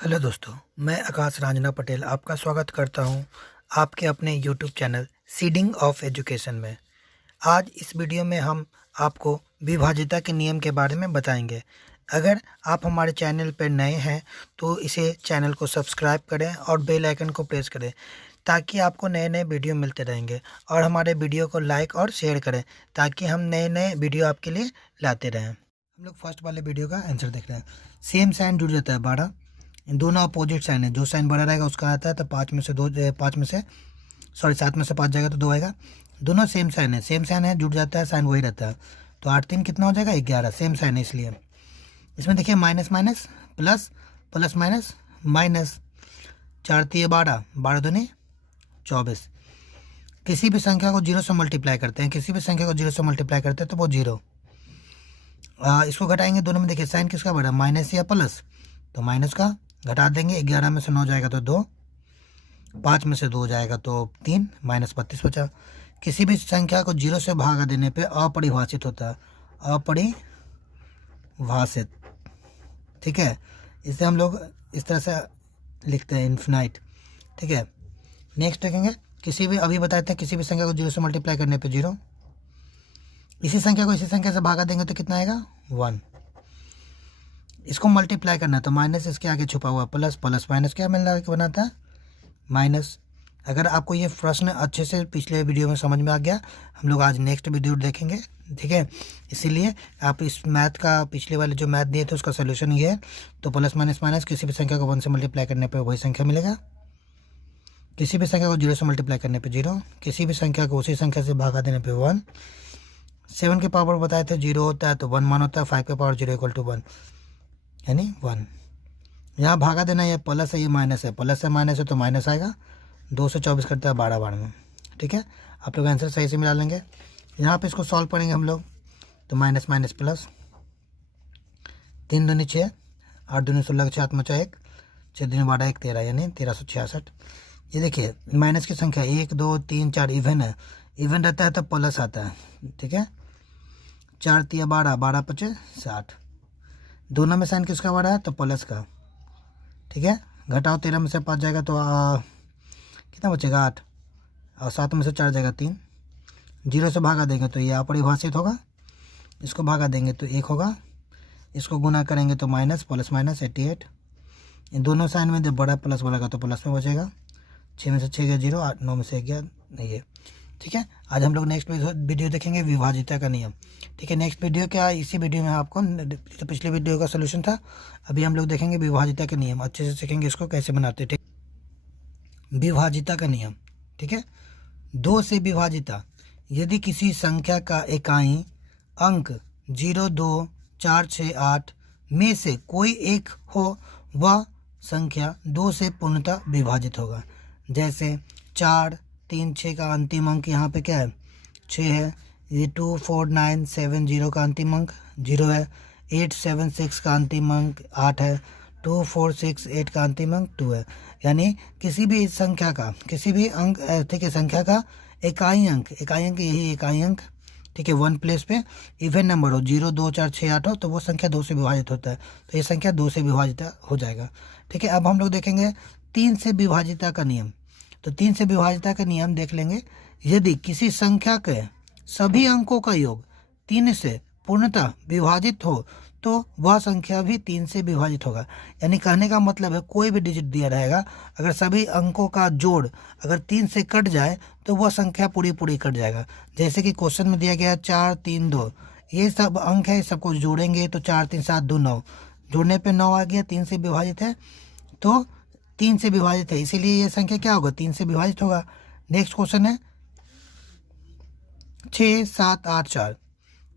Hello दोस्तों, मैं आकाश रांजना पटेल आपका स्वागत करता हूं आपके अपने YouTube channel seeding of education में। आज इस वीडियो में हम आपको विभाज्यता के नियम के बारे में बताएंगे। अगर आप हमारे चैनल पर नए हैं तो इसे चैनल को सब्सक्राइब करें और बेल आइकन को प्रेस करें ताकि आपको नए नए वीडियो मिलते रहेंगे, और हमारे वीडियो को लाइक और शेयर करें ताकि हम नए नए वीडियो आपके लिए लाते रहें। हम लोग फर्स्ट वाले वीडियो का आंसर देख रहे हैं। सेम साइन जुड़ जाता है 12, दोनों अपोजिट साइन है, जो साइन बड़ा रहेगा उसका आता है, तो 7 में से 5 जाएगा तो 2 आएगा। दोनों सेम साइन है, जुड़ जाता है, साइन वही रहता है, तो 8 3 कितना हो जाएगा 11। सेम साइन है इसलिए इसमें देखिए minus minus plus, plus minus minus, 4 3 12, 12 दूनी 24। किसी भी संख्या को 0 से मल्टीप्लाई करते हैं, तो वो 0। इसको घटाएंगे, दोनों में देखिए साइन किसका बढ़ा, माइनस या प्लस, तो माइनस का घटा देंगे। 11 में से 9 जाएगा तो 2, 5 में से 2 जाएगा तो 3, माइनस 32 बचा। किसी भी संख्या को 0 से भागा देने पे अपरिभाषित होता है, अपरिभाषित, ठीक है। इसे हम लोग इस तरह से लिखते हैं, इन्फिनाइट, ठीक है। नेक्स्ट देखेंगे, अभी बताए थे किसी भी संख्या को 0 से मल्टीप्लाई करने पे 0, इसी संख्या को इसी संख्या से भागा देंगे तो कितना आएगा 1। इसको मल्टीप्लाई करना है तो माइनस इसके आगे छुपा हुआ प्लस, प्लस माइनस क्या मिल रहा है, बनाता है माइनस। अगर आपको ये प्रश्न अच्छे से पिछले वीडियो में समझ में आ गया, हम लोग आज नेक्स्ट वीडियो देखेंगे, ठीक है। इसीलिए आप इस मैथ का, पिछले वाले जो मैथ दिए थे उसका सोल्यूशन ये है। तो प्लस माइनस माइनस, किसी भी संख्या को 1 से मल्टीप्लाई करने पर वही संख्या मिलेगा, किसी भी संख्या को 0 से मल्टीप्लाई करने पर 0, किसी भी संख्या को उसी संख्या से भागा देने पर 1। 7 के पावर बताए थे 0 होता है तो 1 मान होता है, 5 के पावर 0 = 1 यानी 1। यहाँ भागा देना, ये प्लस है ये माइनस है, प्लस है माइनस है तो माइनस आएगा। 2 से 24 करता है 12 12 में, ठीक है। आप लोग आंसर सही से मिला लेंगे। यहाँ पे इसको सॉल्व करेंगे हम लोग, तो माइनस माइनस प्लस, 3 दूनी 6, 8 दूनी 16, 6 में 1, 6 दूनी 12, 1 13 यानी 1366। ये देखिए माइनस की संख्या 1 2 3 4 इवन है, इवन रहता है तो प्लस आता है, ठीक है। 4 3 12, 12 5 60, दोनों में साइन किसका बढ़ा है तो प्लस का, ठीक है। घटाओ, 13 में से 5 जाएगा तो कितना बचेगा 8, और 7 में से 4 जाएगा 3। 0 से भागा देंगे तो ये अपरिभाषित होगा, इसको भागा देंगे तो 1 होगा, इसको गुना करेंगे तो माइनस, प्लस माइनस 88। इन दोनों साइन में जब बड़ा प्लस बोलेगा तो प्लस में बचेगा। 6 में से 6 गया 0, 8 9 में से 1 गया नहीं है, ठीक है। आज हम लोग नेक्स्ट वीडियो देखेंगे विभाज्यता का नियम, ठीक है। नेक्स्ट वीडियो क्या, इसी वीडियो में आपको तो पिछले वीडियो का सोल्यूशन था, अभी हम लोग देखेंगे विभाज्यता का नियम, अच्छे से सीखेंगे इसको कैसे बनाते, ठीक। विभाज्यता का नियम, ठीक है। 2 से विभाज्यता, यदि किसी संख्या का इकाई अंक 0 2 4 6 8 में से कोई एक हो, वह संख्या 2 से पूर्णतः विभाजित होगा। जैसे 4 3 6 का अंतिम अंक यहाँ पे क्या है 6 है, ये 2 4 9 7 0 का अंतिम अंक 0 है, 8 7 6 का अंतिम अंक 8 है, 2 4 6 8 का अंतिम अंक 2 है। यानी किसी भी संख्या का, किसी भी अंक, ठीक है, संख्या का इकाई अंक यही इकाई अंक, ठीक है, 1 प्लेस पे इवन नंबर हो, 0 2 4 6 8 हो, तो वो संख्या 2 से विभाजित होता है, तो ये संख्या 2 से विभाजित हो जाएगा, ठीक है। अब हम लोग देखेंगे 3 से विभाज्यता का नियम। तो 3 से विभाज्यता का नियम देख लेंगे। यदि किसी संख्या के सभी अंकों का योग 3 से पूर्णतः विभाजित हो तो वह संख्या भी 3 से विभाजित होगा। यानी कहने का मतलब है कोई भी डिजिट दिया रहेगा, अगर सभी अंकों का जोड़ अगर 3 से कट जाए तो वह संख्या पूरी कट जाएगा। जैसे कि क्वेश्चन में दिया गया 4 3 2, ये सब अंक है, सबको जोड़ेंगे तो 4 3 7 2 9, जोड़ने पे 9 आ गया, 3 से विभाजित है तो 3 से विभाजित है, इसीलिए ये संख्या क्या होगा 3 से विभाजित होगा। नेक्स्ट क्वेश्चन है 6 7 8 4,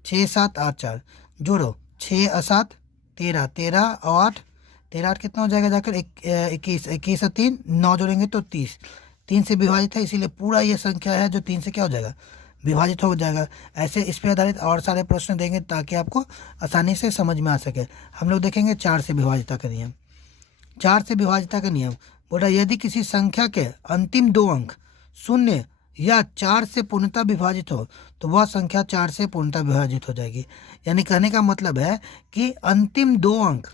6 7 8 4 जोड़ो, 6 और 7 13, 13 और 8, 13 8 कितना हो जाएगा जाकर 21, 21 और 3 9 जोड़ेंगे तो 30, 3 से विभाजित है, इसीलिए पूरा ये संख्या है जो 3 से क्या हो जाएगा विभाजित हो जाएगा। ऐसे इस पर आधारित और सारे प्रश्न देंगे ताकि आपको आसानी से समझ में आ सके। हम लोग देखेंगे 4 से विभाज्यता का नियम। 4 से विभाज्यता का नियम बोला, यदि किसी संख्या के अंतिम 2 अंक 0 या 4 से पूर्णतः विभाजित हो तो वह संख्या 4 से पूर्णतः विभाजित हो जाएगी। यानी कहने का मतलब है कि अंतिम 2 अंक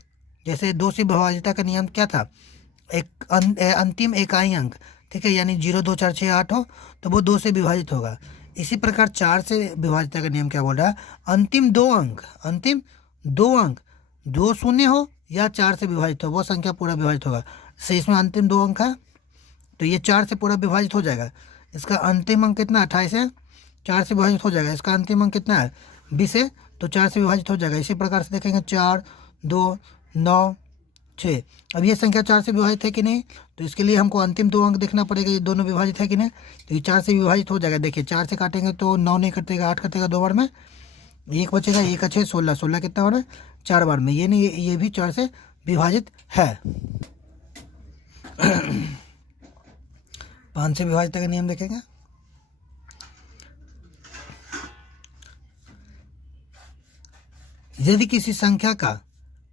जैसे 2 से विभाज्यता का नियम क्या था, एक अंतिम इकाई अंक, ठीक है, यानी 0 2 4 6 8 हो तो वो 2 से विभाजित होगा। इसी प्रकार 4 से विभाज्यता का नियम क्या बोल रहा है, अंतिम 2 अंक, अंतिम 2 अंक 2 शून्य हो या 4 से विभाजित हो वो संख्या पूरा विभाजित होगा। से इसमें अंतिम 2 अंक है तो ये 4 से पूरा विभाजित हो जाएगा। इसका अंतिम अंक कितना 28 है, 4 से विभाजित हो जाएगा। इसका अंतिम अंक कितना है 20 है तो 4 से विभाजित हो जाएगा। इसी प्रकार से देखेंगे 4 2 9 6। अब ये संख्या 4 से विभाजित है कि नहीं, तो इसके लिए हमको अंतिम 2 अंक देखना पड़ेगा ये दोनों विभाजित है कि नहीं। तो ये 4 से विभाजित हो जाएगा। देखिए 4 से काटेंगे तो 9 नहीं कटेगा, 8 कटेगा 2 बार में, 1 बचेगा, 1 अच्छे 16, 16 कितना बार में 4 बार में, ये नहीं ये भी 4 से विभाजित है। 5 से विभाजित का नियम देखेंगे। यदि किसी संख्या का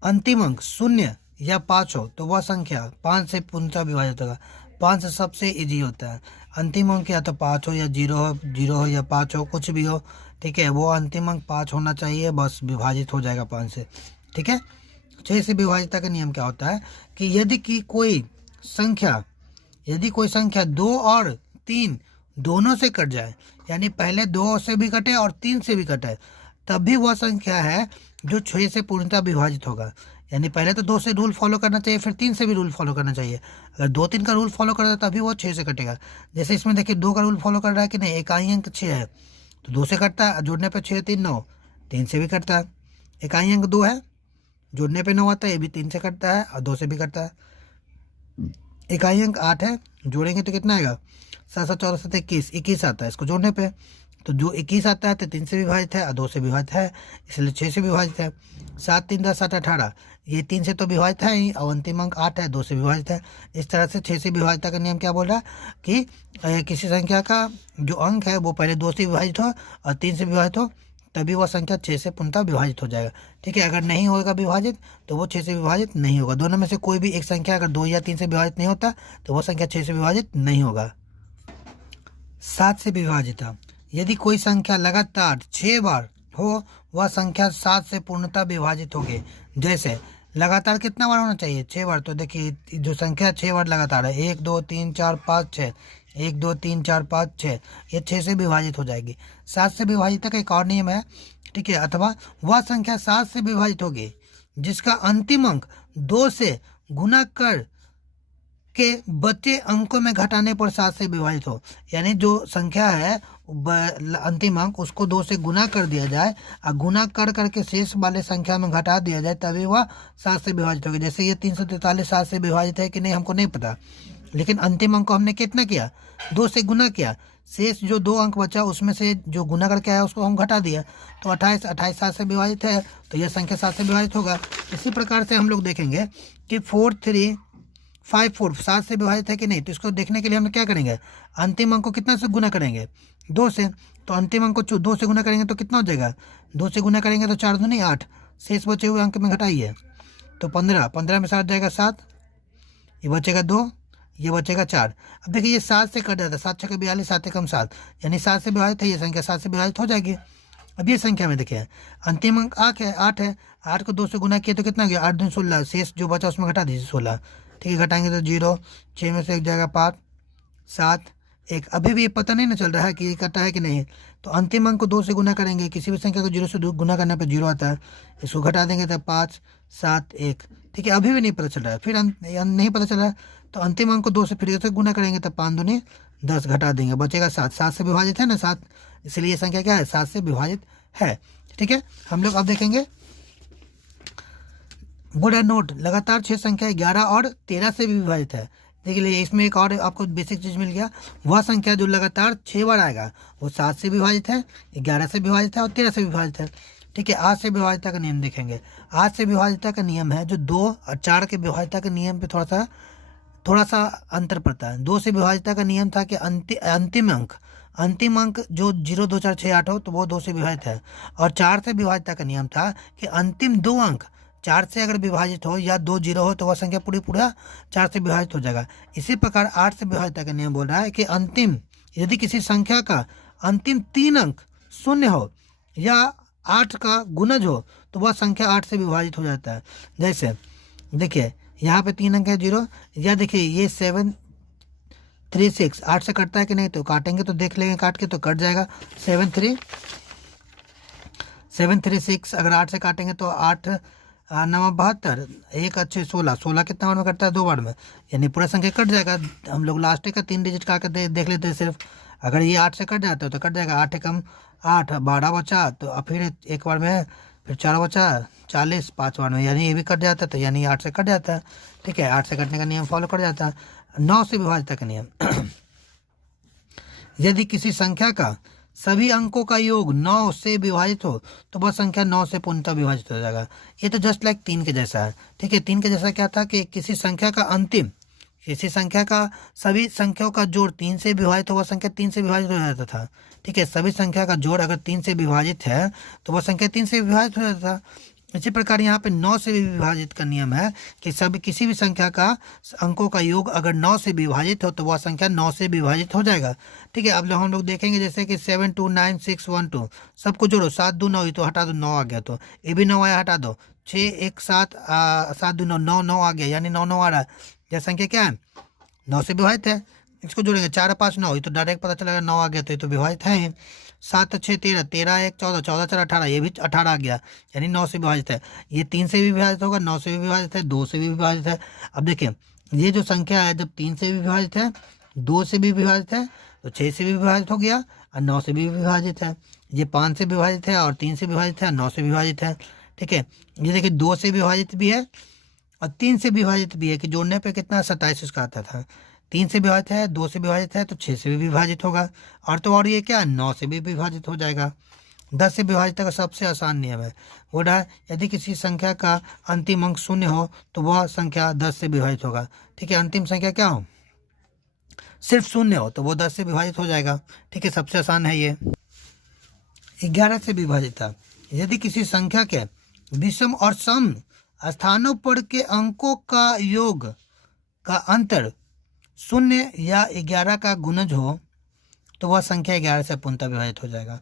अंतिम अंक 0 या 5 हो तो वह संख्या 5 से पूर्णतः विभाजित होगा। 5 से सबसे इजी होता है। अंतिम अंक या तो 5 हो या 0 हो या 5 हो, कुछ भी हो, ठीक है, वो अंतिम अंक 5 होना चाहिए, बस विभाजित हो जाएगा 5 से, ठीक है। 6 से विभाजित का नियम क्या होता है कि यदि कोई संख्या 2 और 3 दोनों से कट जाए, यानी पहले 2 से भी कटे और 3 से भी कटे, तब भी वह संख्या है जो 6 से पूर्णतः विभाजित होगा। यानी पहले तो 2 से रूल फॉलो करना चाहिए, फिर 3 से भी रूल फॉलो करना चाहिए। अगर 2 3 का रूल फॉलो कर रहा है तभी वो 6 से कटेगा। जैसे इसमें देखिए 2 का रूल फॉलो कर रहा है कि नहीं, इकाई अंक 6 है तो 2 से कटता है, जोड़ने पे 6 3 9, 3 से भी कटता है। इकाई अंक 2 है, जोड़ने पे 9 आता है, ये भी 3 से कटता है और 2 से भी कटता है। इकाई अंक 8 है, जोड़ेंगे तो कितना आएगा, 7 7 14 7 21, 21 आता है इसको जोड़ने पे, तो जो 21 आता है तो 3 से विभाजित है और 2 से विभाजित है, इसलिए 6 से विभाजित है। 7 3 10 7 18, ये 3 से तो विभाजित है ही, और अंतिम अंक 8 है, 2 से विभाजित है। इस तरह से 6 से विभाजित का नियम क्या बोल रहा है कि किसी संख्या का जो अंक है वो पहले 2 से विभाजित हो और 3 से विभाजित हो, तभी वह संख्या 6 से पूर्णतः विभाजित हो जाएगा, ठीक है। अगर नहीं होगा विभाजित तो वो 6 से विभाजित नहीं होगा। दोनों में से कोई भी एक संख्या अगर 2 या 3 से विभाजित नहीं होता तो वह संख्या 6 से विभाजित नहीं होगा। 7 से विभाजित, यदि कोई संख्या लगातार 6 बार हो वह संख्या 7 से पूर्णतः विभाजित होगी। जैसे लगातार कितना बार होना चाहिए, 6 बार। तो देखिए जो संख्या 6 बार लगातार है, 1 2 3 4 5 6, 1 2 3 4 5 6, ये 6 से विभाजित हो जाएगी। 7 से विभाजित का एक और नियम है, ठीक है। अथवा वह संख्या 7 से विभाजित होगी जिसका अंतिम अंक 2 से गुना कर के बचे अंकों में घटाने पर 7 से विभाजित हो। यानी जो संख्या है अंतिम अंक उसको 2 से गुना कर दिया जाए और गुना कर करके शेष वाले संख्या में घटा दिया जाए तभी वह 7 से विभाजित होगी। जैसे ये 343 7 से विभाजित है कि नहीं हमको नहीं पता, लेकिन अंतिम अंक को हमने कितना किया, 2 से गुना किया, शेष जो 2 अंक बचा उसमें से जो गुना करके आया उसको हम घटा दिया, तो 28 7 से विभाजित है तो यह संख्या 7 से विभाजित होगा। इसी प्रकार से हम लोग देखेंगे कि 4 3 5 4 7 से विभाजित है कि नहीं, तो इसको देखने के लिए हम क्या करेंगे, अंतिम अंक को कितना से गुना करेंगे, 2 से। तो अंतिम अंक को 2 से गुना करेंगे तो कितना हो जाएगा, 2 से गुना करेंगे तो 4 दूनी 8, शेष बचे हुए अंक में घटाइए तो 15, 15 में 7 जाएगा 7, ये बचेगा 2, ये बचेगा 4। अब देखिए ये 7 से कट जाता है, 7 6 42, 7 कम 7, यानी 7 से विभाजित है, ये संख्या 7 से विभाजित हो जाएगी। अब ये संख्या में देखिए अंतिम अंक 8 है, 8 को 2 से गुना किया तो कितना गया, 8 दूनी 16, शेष जो बचा उसमें घटा दीजिए 16, ठीक है। घटाएंगे तो 0, 6 में से 1 जाएगा 5 7 1। अभी भी ये पता नहीं ना चल रहा है कि ये कटा है कि नहीं, तो अंतिम अंक को 2 से गुना करेंगे, किसी भी संख्या को 0 से गुना करने पे 0 आता है, इसको घटा देंगे तो 5 7 1, ठीक है। अभी भी नहीं पता चल रहा है, फिर नहीं पता चल रहा है तो अंतिम अंक को 2 से फिर से गुना करेंगे तो 5 दूनी 10, घटा देंगे, बचेगा 7, 7 से विभाजित है ना 7, इसलिए ये संख्या क्या है 7 से विभाजित है, ठीक है। हम लोग अब देखेंगे गुड एंड नोट, लगातार 6 संख्या 11 और 13 से भी विभाजित है। देखिए इसमें एक और आपको बेसिक चीज़ मिल गया, वह संख्या जो लगातार 6 बार आएगा वो 7 से विभाजित है, 11 से विभाजित है और 13 से विभाजित है, ठीक है। 8 से विभाजिता का नियम देखेंगे। 8 से विभाजिता का नियम है जो 2 और 4 के विभाजिता के नियम पे थोड़ा सा अंतर पड़ता है। 2 से विभाजिता का नियम था कि अंतिम अंक जो 0 2 4 6 8 हो तो वो 2 से विभाजित है, और 4 से विभाजिता का नियम था कि अंतिम 2 अंक 4 से अगर विभाजित हो या 2 0 हो तो वह संख्या पूरा 4 से विभाजित हो जाएगा। इसी प्रकार 8 से विभाजिता का नियम बोल रहा है कि यदि किसी संख्या का अंतिम 3 अंक 0 हो या 8 का गुणज हो तो वह संख्या 8 से विभाजित हो जाता है। जैसे देखिए यहाँ पे 3 अंक है 0, या देखिए ये 736 8 से कटता है कि नहीं, तो काटेंगे तो देख लेंगे काट के, तो कट जाएगा। 736 अगर 8 से काटेंगे तो 8 9 72, 1 अच्छे 16, 16 कितना बार में कटता है, 2 बार में, यानी पूरा संख्या कट जाएगा। हम लोग लास्ट का 3 डिजिट का देख लेते हैं सिर्फ। अगर ये 8 से कट जाता है तो कट जाएगा, 8 एकम 8, 12 बचा, तो अब फिर एक बार में, फिर 4 बचा 40, 5 बार में, यानी ये भी कट जाता है, तो यानी 8 से कट जाता है। ठीक है, 8 से कटने का नियम फॉलो कर जाता है। 9 से विभाजित का नियम यदि किसी संख्या का सभी अंकों का योग 9 से विभाजित हो तो वह संख्या 9 से पूर्णतः विभाजित हो जाएगा। ये तो जस्ट लाइक 3 के जैसा है। ठीक है, 3 के जैसा क्या था कि किसी संख्या का सभी संख्याओं का जोड़ 3 से विभाजित हो, वह संख्या 3 से विभाजित हो जाता था। ठीक है, सभी संख्या का जोड़ अगर 3 से विभाजित है तो वह संख्या 3 से विभाजित हो जाता था। इसी प्रकार यहाँ पे 9 से भी विभाजित का नियम है कि किसी भी संख्या का अंकों का योग अगर 9 से विभाजित हो तो वह संख्या 9 से विभाजित हो जाएगा। ठीक है, अब हम लोग देखेंगे जैसे कि 7 2 9 6 1 2 सबको जोड़ो, 7 2 9, तो हटा दो 9 आ गया, तो ये भी 9 आया, हटा दो 6 1 7 7 2 9 9 9 आ गया, यानी 9 9 आ रहा है। यह संख्या क्या है, 9 से विभाजित है। इसको जोड़ेंगे 4 5 9, ये तो डायरेक्ट पता चलेगा 9 आ गया, तो ये तो विभाजित है ही। 7 6 13, 13 1 14, 14 4 18, ये भी 18 आ गया, यानी 9 से विभाजित है। ये 3 से भी विभाजित होगा, 9 से भी विभाजित है, 2 से भी विभाजित है। अब देखिए ये जो संख्या है जब 3 से भी विभाजित है, 2 से भी विभाजित है, तो 6 से भी विभाजित हो गया और 9 से भी विभाजित है। ये 5 से विभाजित है और 3 से विभाजित है, 9 से विभाजित है। ठीक है, ये देखिए 2 से विभाजित भी है और 3 से विभाजित भी है, कि जोड़ने पे कितना 27 उसका आता था। 3 से विभाजित है, 2 से विभाजित है, तो 6 से भी विभाजित होगा, और तो और ये क्या 9 से भी विभाजित हो जाएगा। 10 से विभाजित का सबसे आसान नियम है, वो रहा यदि किसी संख्या का अंतिम अंक 0 हो तो वह संख्या 10 से विभाजित होगा। ठीक है, अंतिम संख्या क्या हो, सिर्फ 0 हो तो वो 10 से विभाजित हो जाएगा। ठीक है, सबसे आसान है ये। 11 से विभाजित है, यदि किसी संख्या के विषम और सम स्थानों पर के अंकों का योग का अंतर 0 या 11 का गुणज हो तो वह संख्या 11 से पूर्णतः विभाजित हो जाएगा।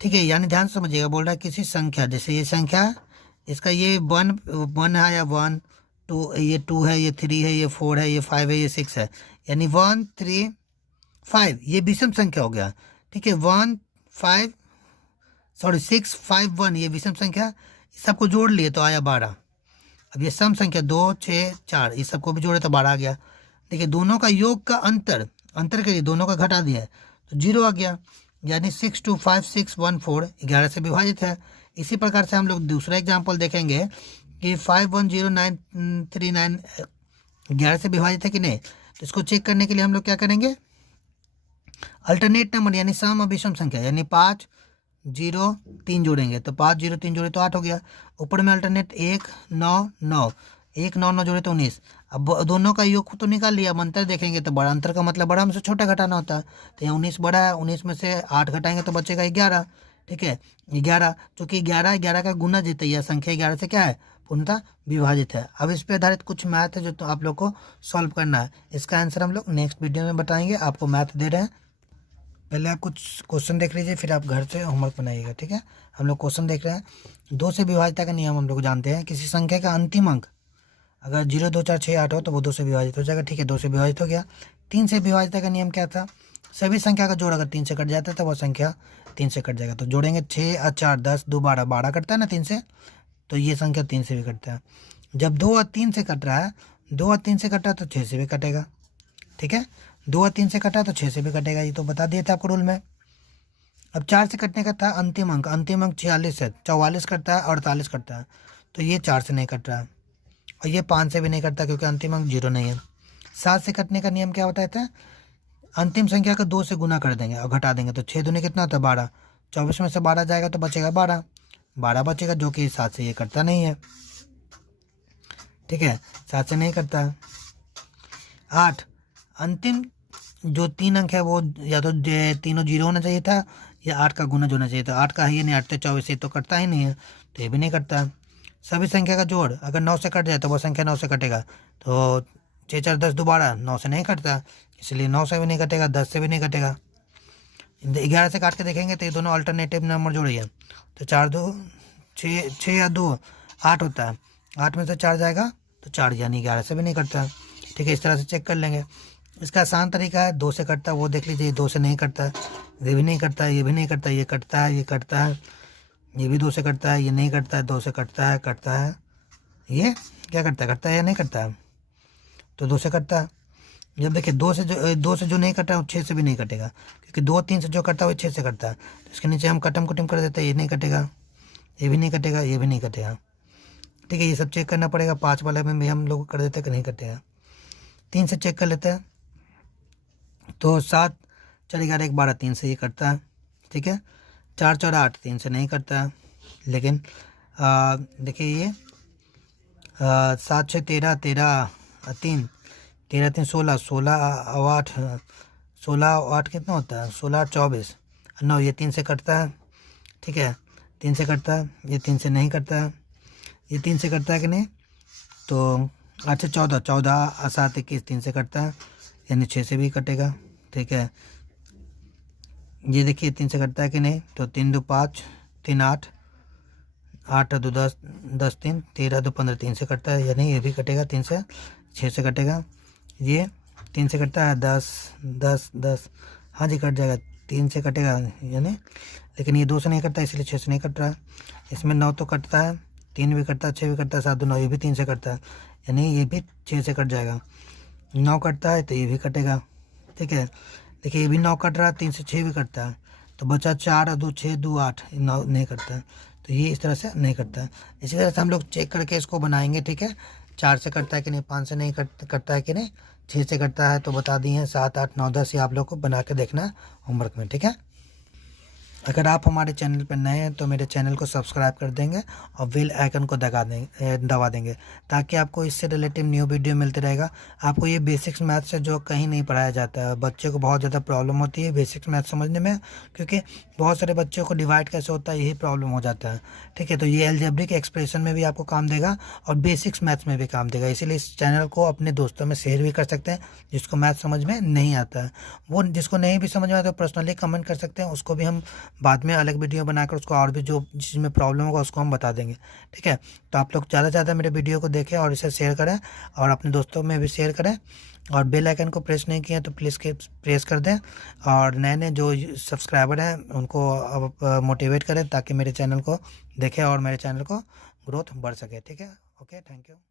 ठीक है, यानी ध्यान से समझिएगा, बोल रहा है किसी संख्या, जैसे ये संख्या, इसका ये 1 है या 1 2, ये 2 है, ये 3 है, ये 4 है, ये 5 है, ये 6 है, यानी 1 3 5 ये विषम संख्या हो गया। ठीक है, 6 5 1 ये विषम संख्या, सबको जोड़ लिए तो आया 12। अब ये सम संख्या 2 6 4 ये सबको भी जोड़े तो 12 आ गया। देखिए दोनों का योग का अंतर के लिए दोनों का घटा दिया है तो 0 आ गया, यानी 6 2 5 6 1 4 11 से विभाजित है। इसी प्रकार से हम लोग दूसरा एग्जाम्पल देखेंगे कि 5 1 0 9 3 9 11 से विभाजित है कि नहीं। तो इसको चेक करने के लिए हम लोग क्या करेंगे, अल्टरनेट नंबर यानी सम और विषम संख्या, यानी 5 0 3 जोड़ेंगे, तो 5 0 3 जोड़े तो 8 हो गया। ऊपर में अल्टरनेट 1 9 9 1 9 9 जोड़े तो 19। अब दोनों का योग तो निकाल लिया, अब अंतर देखेंगे तो बड़ा अंतर का मतलब बड़ा में से छोटा घटाना होता है, तो यहाँ 19 बड़ा है, 19 में से 8 घटाएंगे तो बचेगा 11। ठीक है, 11, चूँकि 11 का गुना जीता, यह संख्या 11 से क्या है पूर्णतः विभाजित है। अब इस पर आधारित कुछ मैथ है जो तो आप लोग को सॉल्व करना है, इसका आंसर हम लोग नेक्स्ट वीडियो में बताएंगे। आपको मैथ दे रहे हैं, पहले आप कुछ क्वेश्चन देख लीजिए, फिर आप घर से होमवर्क बनाइएगा। ठीक है, हम लोग क्वेश्चन देख रहे हैं। 2 से विभाजित का नियम हम लोग जानते हैं, किसी संख्या का अंतिम अंक अगर 0 2 4 6 8 हो तो वो 2 से विभाजित हो जाएगा। ठीक है, 2 से विभाजित हो गया। 3 से विभाजित का नियम क्या था, सभी संख्या का जोड़ अगर 3 से कट जाता है तो वह संख्या 3 से कट जाएगा। तो जोड़ेंगे 6 और 4 10 2 12, 12 कटता है ना 3 से, तो ये संख्या 3 से भी कटता है। जब 2 और 3 से कट रहा है, 2 और 3 से कटा तो 6 से भी कटेगा। ठीक है, 2 और 3 से कटा तो 6 से भी कटेगा, ये तो बता दिए थे आपको रूल में। अब 4 से कटने का था अंतिम अंक 46 है, 44 कटता है और 48 कटता है, तो ये 4 से नहीं कट रहा है, और ये 5 से भी नहीं कटता क्योंकि अंतिम अंक 0 नहीं है। 7 से कटने का नियम क्या होता है, अंतिम संख्या का 2 से गुना कर देंगे और घटा देंगे, तो 6 दूनी कितना होता है 12, 24 में से 12 जाएगा तो बचेगा 12, 12 बचेगा, जो कि 7 से ये कटता नहीं है। ठीक है, 7 से नहीं करता। 8 अंतिम जो 3 अंक है वो या तो तीनों 0 होना चाहिए था या 8 का गुणज होना चाहिए था। 8 का है ही नहीं, 8 से 24 ये तो कटता ही नहीं है, तो ये भी नहीं कटता। सभी संख्या का जोड़ अगर 9 से कट जाए तो वह संख्या 9 से कटेगा, तो 6 4 10 2 12 9 से नहीं कटता, इसलिए 9 से भी नहीं कटेगा, 10 से भी नहीं कटेगा। 11 से काट के देखेंगे तो ये दोनों अल्टरनेटिव नंबर जोड़िए, तो 4 2 6 या 2 8 होता है, 8 में से 4 जाएगा तो 4 यानी 11 से भी नहीं कटता। ठीक है, इस तरह से चेक कर लेंगे। इसका आसान तरीका है, 2 से कटता है वो देख लीजिए, 2 से नहीं कटता है, ये भी नहीं कटता है, ये भी नहीं कटता है, ये कटता है, ये कटता है, ये भी 2 से कटता है, ये नहीं कटता है, 2 से कटता है, कटता है, ये क्या कटता है या नहीं कटता है, तो 2 से कटता है। जब देखिए 2 से जो नहीं कटा है वो 6 से भी नहीं कटेगा, क्योंकि 2 3 से जो कटा है वो 6 से कटता है। तो इसके नीचे हम कटम कुटम कर देते हैं, ये नहीं कटेगा, ये भी नहीं कटेगा, ये भी नहीं कटेगा। ठीक है, ये सब चेक करना पड़ेगा। 5 वाले में भी हम लोग कर देते हैं कि नहीं कटेगा। 3 से चेक कर लेते हैं, तो 7 4 11 1 12 3 से ये कटता है। ठीक है, 4 4 8 3 से नहीं कटता है। लेकिन देखिए ये 7 6 13 13 3 13 3 16 16 8 16 8 कितना होता है, 16 8 24 9, ये 3 से कटता है। ठीक है, 3 से कटता है, ये 3 से नहीं कटता है, ये 3 से कटता है कि नहीं, तो 8 से 14 14 7 21 3 से कटता है, यानी 6 से भी कटेगा। ठीक है, ये देखिए 3 से कटता है कि नहीं, तो 3 2 5 3 8 8 2 10 10 3 13 2 15 3 से कटता है, यानी ये भी कटेगा 3 से, 6 से कटेगा। ये 3 से कटता है 10 10 10, हाँ जी कट जाएगा, 3 से कटेगा यानी, लेकिन ये 2 से नहीं कटता इसलिए 6 से नहीं कट रहा है। इसमें 9 तो कटता है, 3 भी कटता है, 6 भी कटता है, 7 2 9, ये भी 3 से कटता है, यानी ये भी 6 से कट जाएगा। 9 कटता है तो ये भी कटेगा। ठीक है, देखिए ये भी 9 कट रहा है, 3 से 6 भी कटता है, तो बचा 4 2 6 2 8, 9 नहीं कटता है, तो ये इस तरह से नहीं कटता है। इसी तरह से हम लोग चेक करके इसको बनाएंगे। ठीक है, 4 से कटता है कि नहीं, 5 से नहीं कटता है कि नहीं, 6 से कटता है तो बता दिए, 7 8 9 10 ये आप लोग को बना के देखना है होमवर्क में। ठीक है, अगर आप हमारे चैनल पर नए हैं तो मेरे चैनल को सब्सक्राइब कर देंगे और बेल आइकन को दबा देंगे, ताकि आपको इससे रिलेटिव न्यू वीडियो मिलते रहेगा। आपको ये बेसिक्स मैथ्स है जो कहीं नहीं पढ़ाया जाता है, बच्चे को बहुत ज़्यादा प्रॉब्लम होती है बेसिक्स मैथ्स समझने में, क्योंकि बहुत सारे बच्चों को डिवाइड कैसे होता है यही प्रॉब्लम हो जाता है। ठीक है, तो ये अलजेब्रिक एक्सप्रेशन में भी आपको काम देगा और बेसिक्स मैथ्स में भी काम देगा। इसीलिए इस चैनल को अपने दोस्तों में शेयर भी कर सकते हैं, जिसको मैथ समझ में नहीं आता है। वो जिसको नहीं भी समझ में आता है पर्सनली कमेंट कर सकते हैं, उसको भी हम बाद में अलग वीडियो बनाकर उसको और भी जो जिसमें प्रॉब्लम होगा उसको हम बता देंगे। ठीक है, तो आप लोग ज़्यादा से ज़्यादा मेरे वीडियो को देखें और इसे शेयर करें और अपने दोस्तों में भी शेयर करें, और बेल आइकन को प्रेस नहीं किया तो प्लीज़ के प्रेस कर दें, और नए नए जो सब्सक्राइबर हैं उनको अब मोटिवेट करें ताकि मेरे चैनल को देखें और मेरे चैनल को ग्रोथ बढ़ सके। ठीक है, ओके, थैंक यू।